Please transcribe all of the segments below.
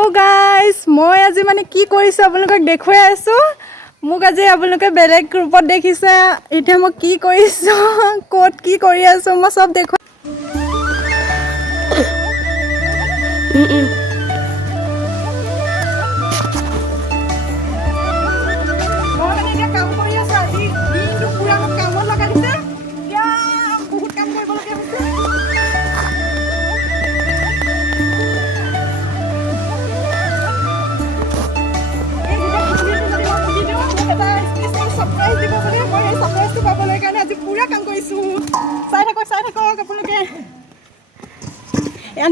Hello guys मैं आज माने की কৰিছো আপোনালোকক দেখুৱাই আছো মোক আজি আপোনালোকে বেলেগ গ্ৰুপত দেখিছে এতিয়া মই কি কৰিছো কোড কি কৰি আছো মই সব দেখো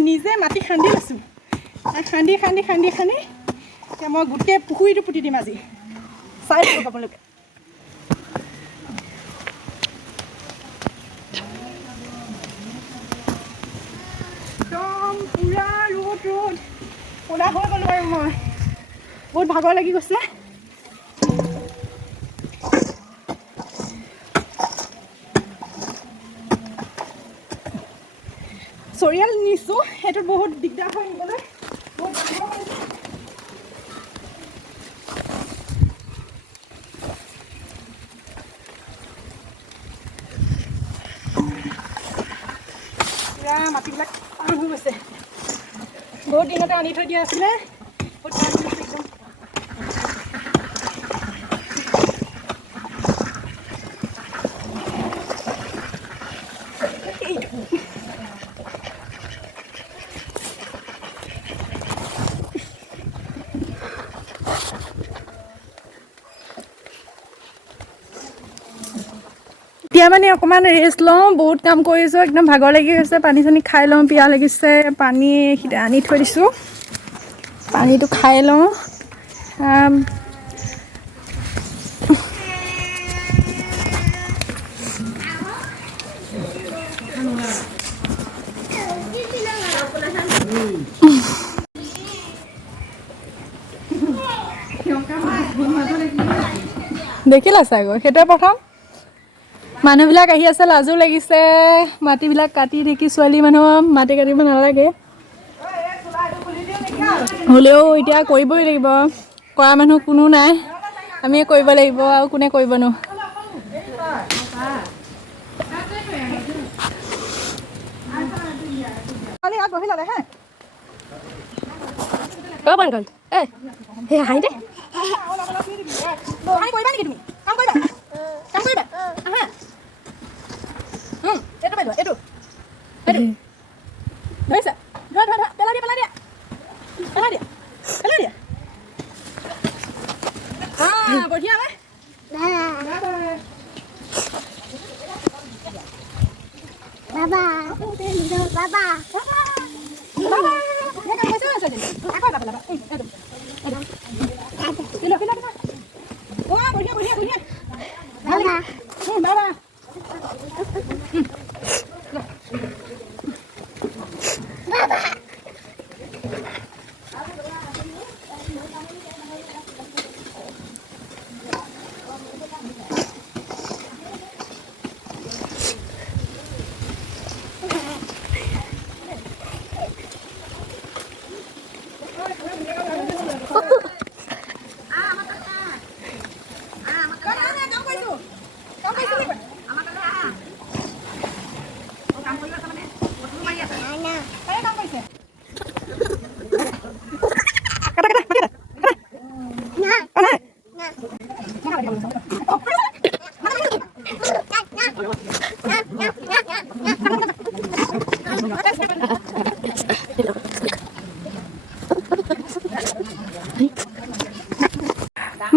নিজে মাটি খান্দি আছো খান্দি খান্দি খান্দি খান্দি মই গোটে পুখুৰীটো পুতি দিম আজি চাই থাকক আপোনালোকে একদম পুৰা ৰ'দ ক'লা হৈ গ'লো আৰু মই বহুত ভাগৰ লাগি গৈছে চৰিয়াল নিছো সেইটো বহুত দিগদাৰ হৈ গ'লে পুৰা মাটিবিলাক পাৰ হৈ গৈছে বহুত দিনতে আনি থৈ দিয়া আছিলে বহুত পাৰ হৈ গৈছে একদম এতিয়া মানে অকমান ৰেষ্ট লওঁ বহুত কাম কৰিছোঁ একদম ভাগৰ লাগি গৈছে পানী চানী খাই লওঁ পিয়াহ লাগিছে পানী আনি থৈ দিছোঁ পানীটো খাই লওঁ দেখিলা চাগৈ সেইটোৱে প্ৰথম মানুহবিলাক আহি আছে লাজো লাগিছে মাটিবিলাক কাটি দেখি ছোৱালী মানুহ মাটি কাটিব নালাগে হ'লেও এতিয়া কৰিবই লাগিব কৰা মানুহ কোনো নাই আমিয়ে কৰিব লাগিব আৰু কোনে কৰিবনো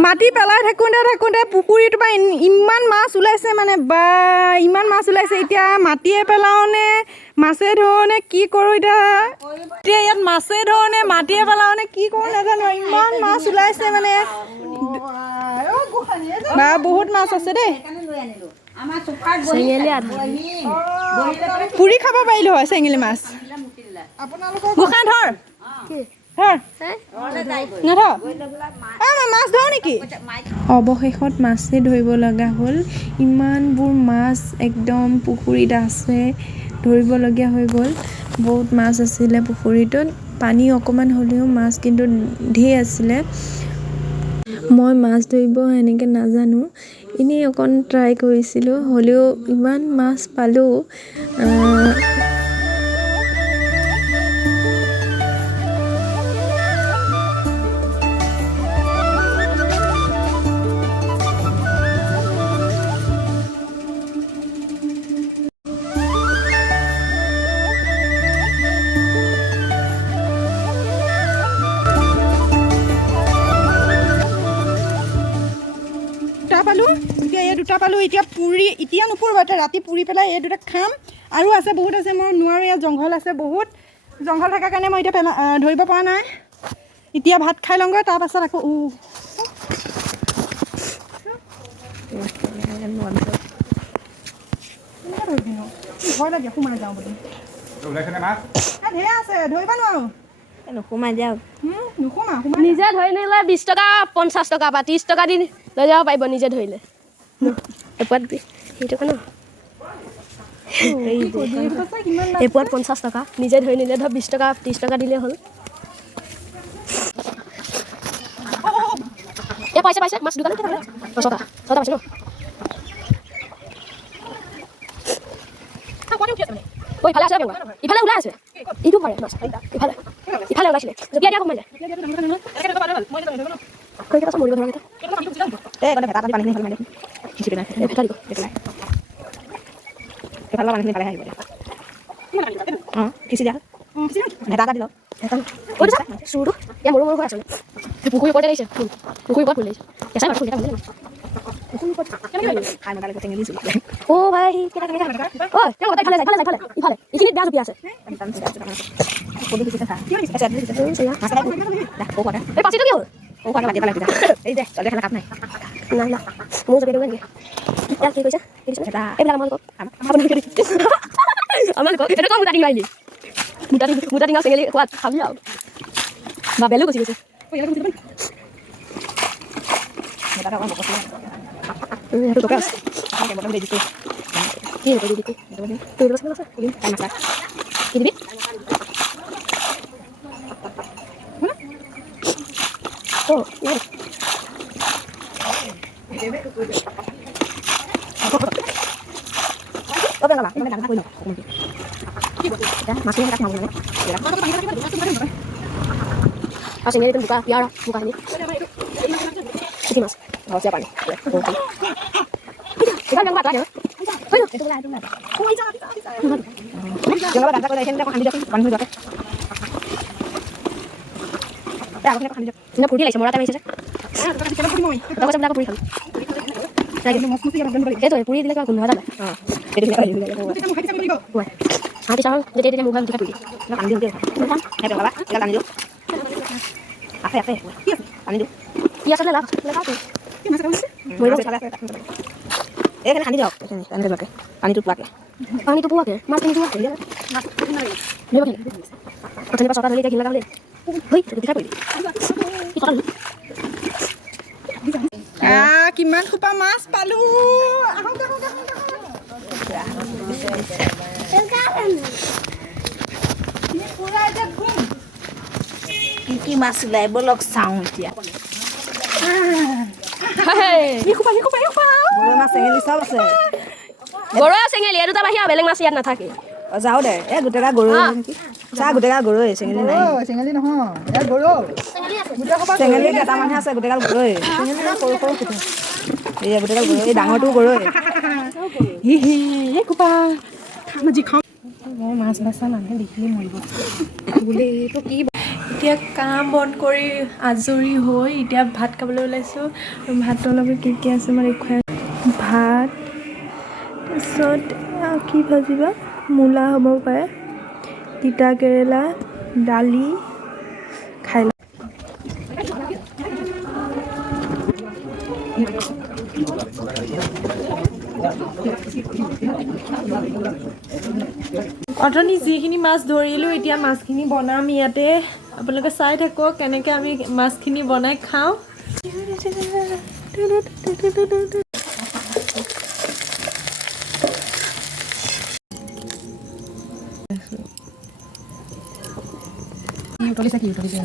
মাটি পেলাই থাকোঁতে পুখুৰীটোৰ পৰা ইমান মাছ ওলাইছে মানে বা ইমান মাছ ওলাইছে এতিয়া মাটিয়ে পেলাওনে মাছে ধৰণে কি কৰোঁ এতিয়া ইয়াত মাছে ধৰণে মাটিয়ে পেলাওনে কি কৰোঁ নাজানো ইমান মাছ ওলাইছে মানে বা বহুত মাছ আছে দেই পুৰি খাব পাৰিলোঁ হয় চেঙেলী মাছ গোসাঁই ধৰ মাছ ধৰ নেকি অৱশেষত মাছে ধৰিব লগা হ'ল ইমানবোৰ মাছ একদম পুখুৰীত আছে ধৰিবলগীয়া হৈ গ'ল। বহুত মাছ আছিলে পুখুৰীটোত, পানী অকণমান হ'লেও মাছ কিন্তু ঢেৰ আছিলে। মই মাছ ধৰিব এনেকৈ নাজানো, এনেই অকণ ট্ৰাই কৰিছিলোঁ, হ'লেও ইমান মাছ পালোঁ। পালোঁ এতিয়া, এই দুটা পালোঁ। এতিয়া পুৰি এতিয়া নুপুৰিব, এতিয়া ৰাতি পুৰি পেলাই এই দুটা খাম। আৰু আছে বহুত আছে, মই নোৱাৰোঁ, ইয়াত জংঘল আছে বহুত, জংঘল থকাৰ কাৰণে মই এতিয়া ধৰিব পৰা নাই। এতিয়া ভাত খাই লওঁগৈ, তাৰপাছত আকৌ ভয় লাগে সোমাই যাওঁ বুলি। ঢেৰ আছে, ধৰিব নোৱাৰোঁ। নোসোমাই যাওক, নিজে ধৰি নিলে 20 টকা 50 টকা বা 30 টকা দি লৈ যাব পাৰিব নিজে ধৰিলে। এপোৱাত সেইটো ন এপোৱাত 50 টকা, নিজে ধৰি নিলে ধৰ 20 টকা 30 টকা দিলেই হ'ল। এই পাইছে পাইছে মাছ দোকান ছটা পাইছে ন। ইফালে আছে ইফালে ওলাই আছে, এইটো পাৰে মাছ ইফালে ইফালে ওলাইছিলে জপিয়াই দিয়া কমাই যায়। মৰিব ধৰা চুৰটো ইয়াৰ মৰু হৈ আছে, পুখুৰী ওপৰতে লাগিছে, পুখুৰী ওপৰত ফুল লাগিছে, কেঁচাই ফুল এটা অ ভাই ইফালে এইখিনিত বেয়া জপিয়াই আছে। এই পাচিটো কি হ'ল? এই যে চলে খেলা কাপ নাই না না মোৰ জপিয়াই দিব নেকি? ইয়াত কি কৈছে এইবিলাক আমালোকক এটা কম মুটা ডিঙাইলি মুটা ডিঙা চেঙেলি খোৱাত খাবি আৰু বা বেলেগ গুচি গৈছে। Asing ini kan buka biara buka ini. Ini mas, mau siapa nih? Kita yang baca ya. Ayo, itu lah. Oh, bisa. Jangan lupa datang ke sini, aku ambil dulu, bantu dulu. Ya, aku ambil dulu. Ini puri lagi, semua rata mesej. Aku sebelah puri kali. Lagi itu puri dia kan guna ada. Jadi wah. Nanti sama jadi dia bukan 3 puri. Nak ambil dia. Bukan? Ayo bawa, kita ambil dulu. Apa? Ambil dulu. Iya, sudah lah. Lepas tu. Mau salah. Kan ambil dulu. Ini pakai. Pani tu pakai. Pani tu pakai. Mas pani tu pakai. Mas. Lepas ni. Macam lepas sokat lagi gila kali. Hei, itu kita puri. Kita kan. কিমান খোপা মাছ পালোঁ। কি মাছ ওলাই বলক চাওঁ এতিয়া। গৰৈ চেঙেলী এই দুটা বাহিৰে বেলেগ মাছ ইয়াত নাথাকে। যাওঁ দে এই গোটেইটা গৰৈ নেকি? চা গোটেইটা গৰৈ, চেঙেলী নাই। চেঙেলী নহয়, ইয়াত গৰৈ। চেঙেলী কেইটামানহে আছে, গোটেইগাল গৰৈ। এই গোটেইগাল গৰৈ, এই ডাঙৰটো গৰৈ। মই মাছ বেচা মানুহে দেখিলে মৰিব। এতিয়া কাম বন্ধ কৰি আজৰি হৈ এতিয়া ভাত খাবলৈ ওলাইছোঁ। ভাতৰ লগত কি কি আছে মই দেখুৱাই, ভাত, তাৰপিছত কি ভাজিবা, মূলা হ'ব পাৰে, তিতা কেৰেলা, দালি, খাই লওঁ। অথনি যিখিনি মাছ ধৰিলোঁ এতিয়া মাছখিনি বনাম ইয়াতে, আপোনালোকে চাই থাকক কেনেকৈ আমি মাছখিনি বনাই খাওঁ। উতলিছে কি উতলিছে